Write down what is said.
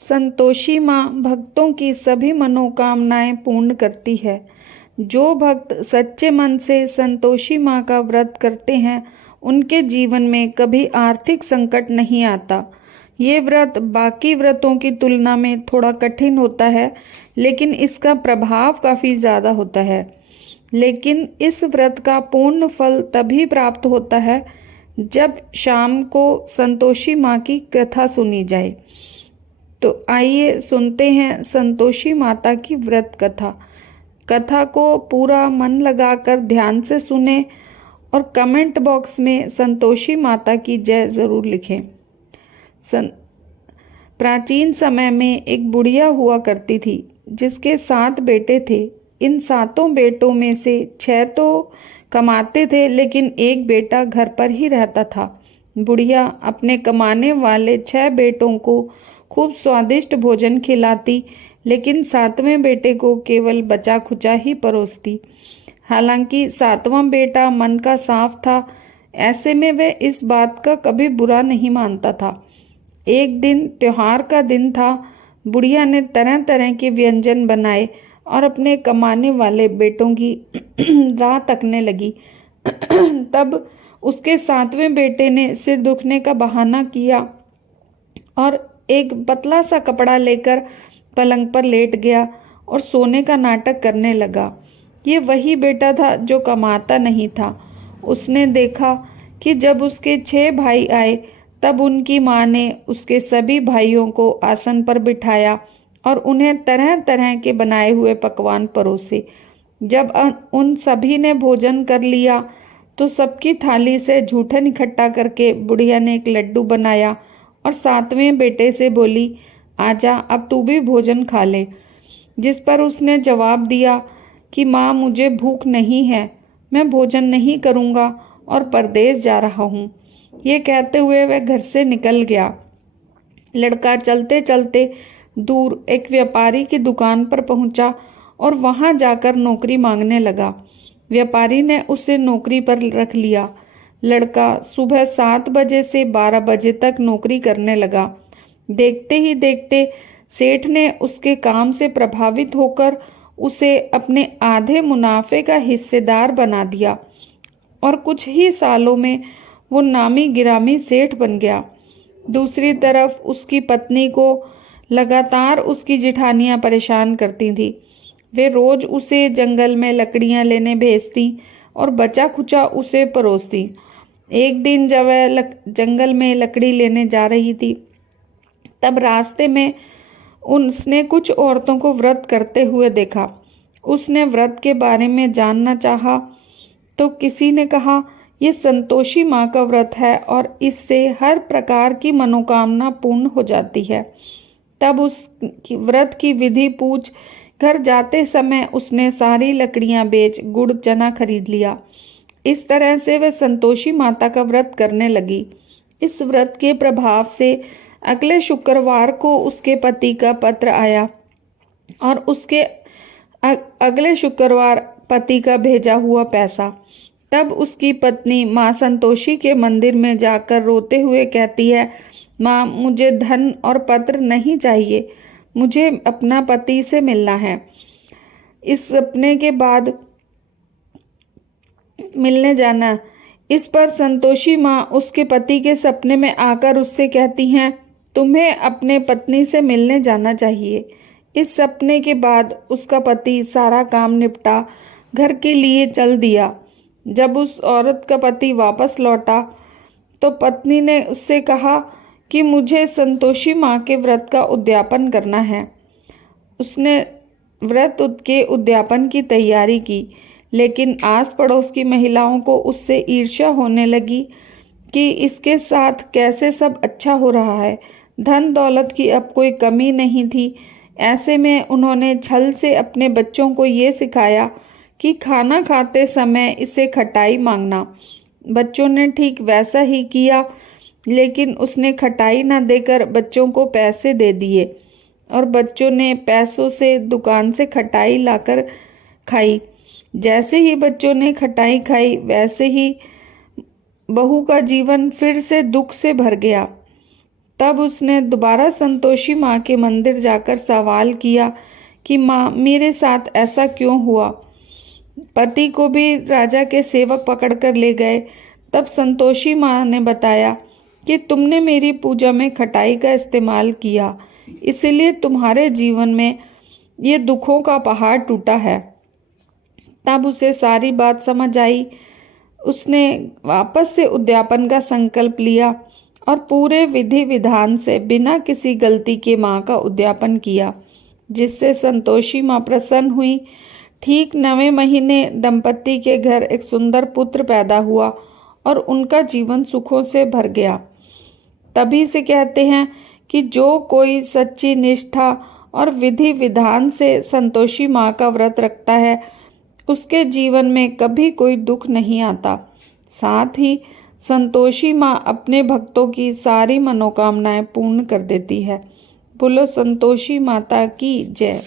संतोषी माँ भक्तों की सभी मनोकामनाएं पूर्ण करती है। जो भक्त सच्चे मन से संतोषी माँ का व्रत करते हैं, उनके जीवन में कभी आर्थिक संकट नहीं आता। ये व्रत बाकी व्रतों की तुलना में थोड़ा कठिन होता है, लेकिन इसका प्रभाव काफ़ी ज़्यादा होता है। लेकिन इस व्रत का पूर्ण फल तभी प्राप्त होता है जब शाम को संतोषी माँ की कथा सुनी जाए। तो आइए सुनते हैं संतोषी माता की व्रत कथा। कथा को पूरा मन लगाकर ध्यान से सुने और कमेंट बॉक्स में संतोषी माता की जय ज़रूर लिखें। प्राचीन समय में एक बुढ़िया हुआ करती थी, जिसके 7 बेटे थे। इन 7 बेटों में से 6 तो कमाते थे, लेकिन एक बेटा घर पर ही रहता था। बुढ़िया अपने कमाने वाले 6 बेटों को खूब स्वादिष्ट भोजन खिलाती, लेकिन 7वें बेटे को केवल बचा खुचा ही परोसती। हालांकि 7वां बेटा मन का साफ था, ऐसे में वह इस बात का कभी बुरा नहीं मानता था। एक दिन त्योहार का दिन था। बुढ़िया ने तरह तरह के व्यंजन बनाए और अपने कमाने वाले बेटों की राह तकने लगी। तब उसके 7वें बेटे ने सिर दुखने का बहाना किया और एक पतला सा कपड़ा लेकर पलंग पर लेट गया और सोने का नाटक करने लगा। ये वही बेटा था जो कमाता नहीं था। उसने देखा कि जब उसके 6 भाई आए, तब उनकी माँ ने उसके सभी भाइयों को आसन पर बिठाया और उन्हें तरह तरह के बनाए हुए पकवान परोसे। जब उन सभी ने भोजन कर लिया, तो सबकी थाली से जूठन इकट्ठा करके बुढ़िया ने एक लड्डू बनाया और 7वें बेटे से बोली, आजा अब तू भी भोजन खा ले। जिस पर उसने जवाब दिया कि माँ, मुझे भूख नहीं है, मैं भोजन नहीं करूँगा और परदेश जा रहा हूँ। ये कहते हुए वह घर से निकल गया। लड़का चलते चलते दूर एक व्यापारी की दुकान पर पहुंचा और वहां जाकर नौकरी मांगने लगा। व्यापारी ने उसे नौकरी पर रख लिया। लड़का सुबह 7 बजे से 12 बजे तक नौकरी करने लगा। देखते ही देखते सेठ ने उसके काम से प्रभावित होकर उसे अपने आधे मुनाफे का हिस्सेदार बना दिया और कुछ ही सालों में वो नामी गिरामी सेठ बन गया। दूसरी तरफ उसकी पत्नी को लगातार उसकी जिठानियां परेशान करती थी। वे रोज उसे जंगल में लकड़ियां लेने भेजती और बचा खुचा उसे परोसती। एक दिन जब वह जंगल में लकड़ी लेने जा रही थी, तब रास्ते में उसने कुछ औरतों को व्रत करते हुए देखा। उसने व्रत के बारे में जानना चाहा, तो किसी ने कहा, ये संतोषी माँ का व्रत है और इससे हर प्रकार की मनोकामना पूर्ण हो जाती है। तब उस व्रत की विधि पूछ घर जाते समय उसने सारी लकड़ियां बेच गुड़ चना खरीद लिया। इस तरह से वह संतोषी माता का व्रत करने लगी। इस व्रत के प्रभाव से अगले शुक्रवार को उसके पति का पत्र आया और उसके अगले शुक्रवार पति का भेजा हुआ पैसा। तब उसकी पत्नी माँ संतोषी के मंदिर में जाकर रोते हुए कहती है, माँ, मुझे धन और पत्र नहीं चाहिए, मुझे अपना पति से मिलना है। इस सपने के बाद मिलने जाना। इस पर संतोषी माँ उसके पति के सपने में आकर उससे कहती हैं, तुम्हें अपने पत्नी से मिलने जाना चाहिए। इस सपने के बाद उसका पति सारा काम निपटा घर के लिए चल दिया। जब उस औरत का पति वापस लौटा, तो पत्नी ने उससे कहा कि मुझे संतोषी माँ के व्रत का उद्यापन करना है। उसने व्रत के उद्यापन की तैयारी की, लेकिन आस पड़ोस की महिलाओं को उससे ईर्ष्या होने लगी कि इसके साथ कैसे सब अच्छा हो रहा है। धन दौलत की अब कोई कमी नहीं थी। ऐसे में उन्होंने छल से अपने बच्चों को ये सिखाया कि खाना खाते समय इसे खटाई मांगना। बच्चों ने ठीक वैसा ही किया, लेकिन उसने खटाई न देकर बच्चों को पैसे दे दिए और बच्चों ने पैसों से दुकान से खटाई लाकर खाई। जैसे ही बच्चों ने खटाई खाई, वैसे ही बहू का जीवन फिर से दुख से भर गया। तब उसने दोबारा संतोषी माँ के मंदिर जाकर सवाल किया कि माँ, मेरे साथ ऐसा क्यों हुआ। पति को भी राजा के सेवक पकड़कर ले गए। तब संतोषी माँ ने बताया कि तुमने मेरी पूजा में खटाई का इस्तेमाल किया, इसलिए तुम्हारे जीवन में ये दुखों का पहाड़ टूटा है। तब उसे सारी बात समझ आई। उसने वापस से उद्यापन का संकल्प लिया और पूरे विधि विधान से बिना किसी गलती के माँ का उद्यापन किया, जिससे संतोषी माँ प्रसन्न हुई। ठीक 9वें महीने दंपति के घर एक सुंदर पुत्र पैदा हुआ और उनका जीवन सुखों से भर गया। तभी से कहते हैं कि जो कोई सच्ची निष्ठा और विधि विधान से संतोषी माँ का व्रत रखता है, उसके जीवन में कभी कोई दुख नहीं आता। साथ ही संतोषी माँ अपने भक्तों की सारी मनोकामनाएं पूर्ण कर देती है। बोलो संतोषी माता की जय।